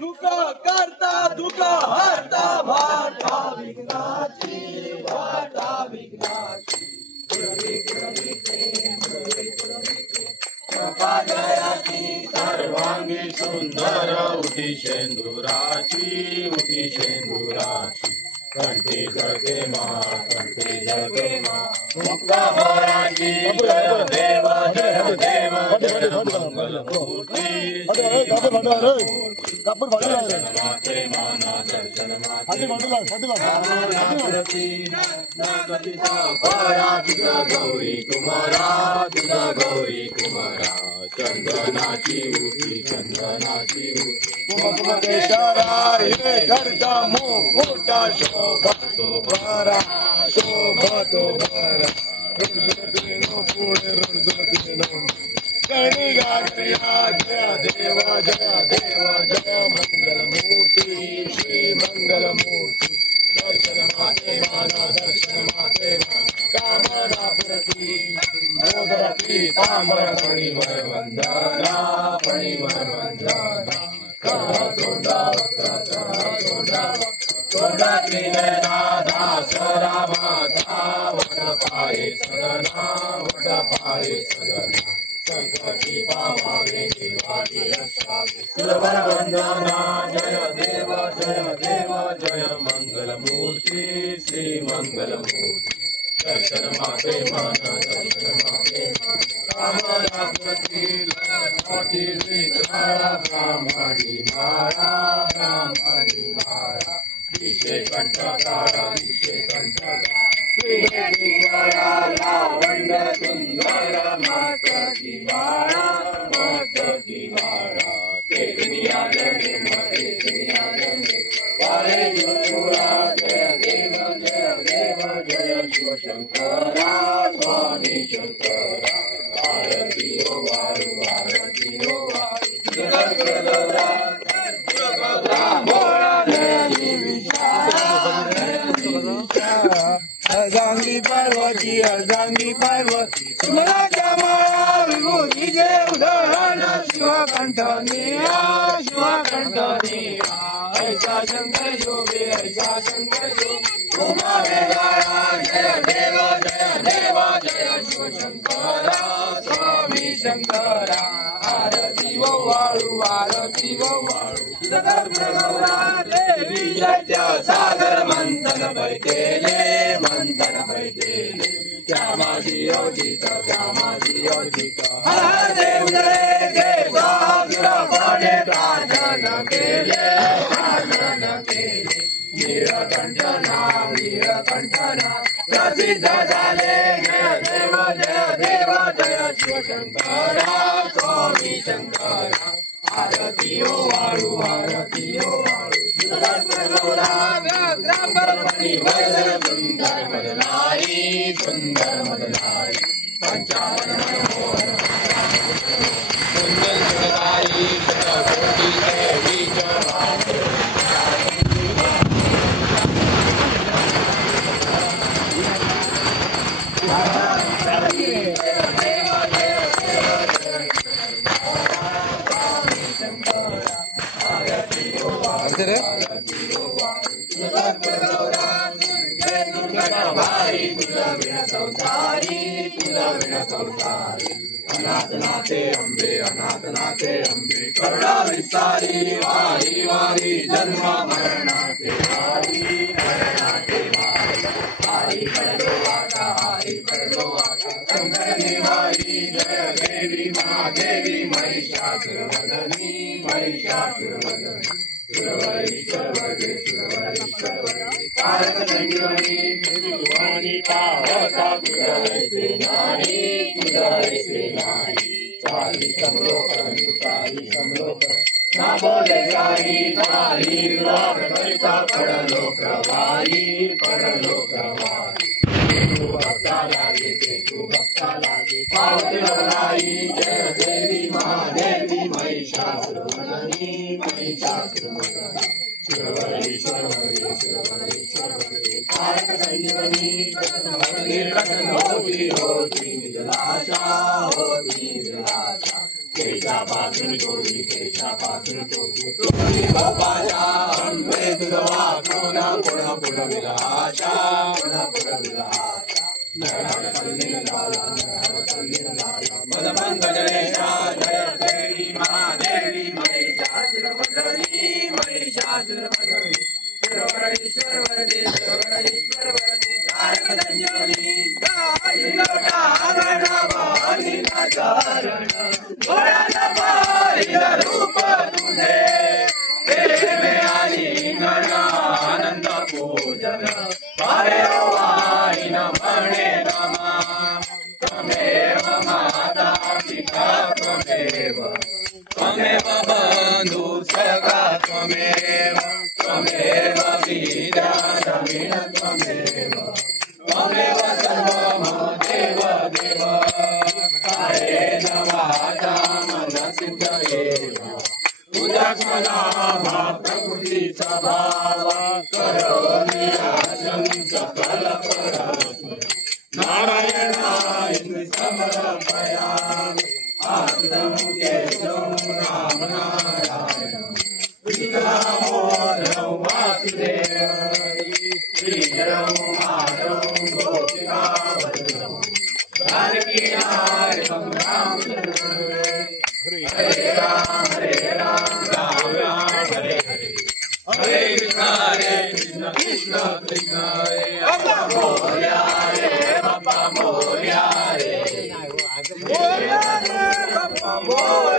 दुःख करता दुःख हरता वार्ता विघ्नाची कृपादयाची सर्वांगी सुंदर उठी शेंदुराची कंठी जगे मा मुक्ता भराची जय देव जय मंगल मूर्ती माते माना दर्शन माते तुझा गौरी कुमारा चंदनाची उठी हे घरचा मोठा शोभा तो भरा पुढे कणी गात्रिया जय देव जय मंगलमूर्ती श्री मंगलमूर्ती दर्शन माते माना कामना प्रती मोदर पीतांबर फणीवर वंदना तोंडातली नयना सरा माता वट पाये सदना संकटी पावावे दिवाळी रक्षावे सुरवर वंदना जय देव जय मंगलमूर्ती श्री मंगलमूर्ती दर्शन माते माना कामना प्रती ब्राह्मणी माळा विषय कंठ लावंड सुंदर मातकी माळा ते दुनिया जगे वारे जुळा जय देव जय शिवशंकरा स्वामी शंकरा आरती ओ वारु अर्धांगी पार्वती सुमनाच्या माळा विभूतीचे उदाहरण शिवकंठनीया ऐसा शंकर शोभे उमावे गाळा जय देव जय शिवशंकरा स्वामी शंकरा आरती वो वाळू गौरा देवी जय सागर मंथन बैठेले श्यामाजी योजित हर देव जय पडे प्रार्थन केले नीलकंठना प्रसिद्ध झाले जय देव जय शिवशंकरा स्वामी शंकरा आरती ओ वाळू सुंदर मदनाई पंचावन सुंदर जगदाई कोटि देवी अनाथनाथे अंबे करुणा विस्तारी वारी जन्म मरणाचे वारी पडलो आता संकटनी वारी जय देवी महादेवी महिषासुरवदनी सुरवरीश्वर तारक संजीवनी भुवनी पावता तुझे नाही चाली समलोकन ना बोले चाली कविता पडलो प्रवाही तू भक्ता लागे पावते लाई जय देवी महादेवी महिषासुरवदनी सुरवरीश्वर तारक संजीवनी होती होती निजलाशा होती निजलाशा केशापासून तोडी केशापासून तोडी तोडी बाबाशा अंबे तुझवा पुन्हा पुन्हा पुन्हा विलाशा पुन्हा पुन्हा विलाशा नरहर तल्लीन लाला नरहर तल्लीन लाला मदमंद गणेशा जय देवी महादेवी महिषासुरमर्दिनी महिषासुरमर्दिनी ईश्वर वरदे ईश्वर वरदे तारक संजीवनी गाई लोटा आवरणा बालिना चरण घोड़ा बालिन रूप तुझे प्रेम आलिंगन आनंद पूजन हरे वाइन मणे नमा त्वमेव माता पिता त्वमेव त्वमेव बंधु सखा त्वमेव त्वमेव विद्या रवीण त्वमेव त्वमेव सर्वं देव देव कायेन वाचा मनसिद्धयेव तुझ्यात्मनाम प्रकृतीचा भाव करोमि आशं सकल परस्मै नारायणाय समर्पयामि आनंदं केशवं राम नारायणं श्रीरामो वासुदेवाय श्रीधरं माधवं गोपिकावल्लभं जानकी नायकं रामचन्द्रं हरे राम राम राम हरे हरे हरे कृष्ण कृष्ण कृष्ण हरे बाबा मोरया रे बाबा मोरया रे बाबा मोरया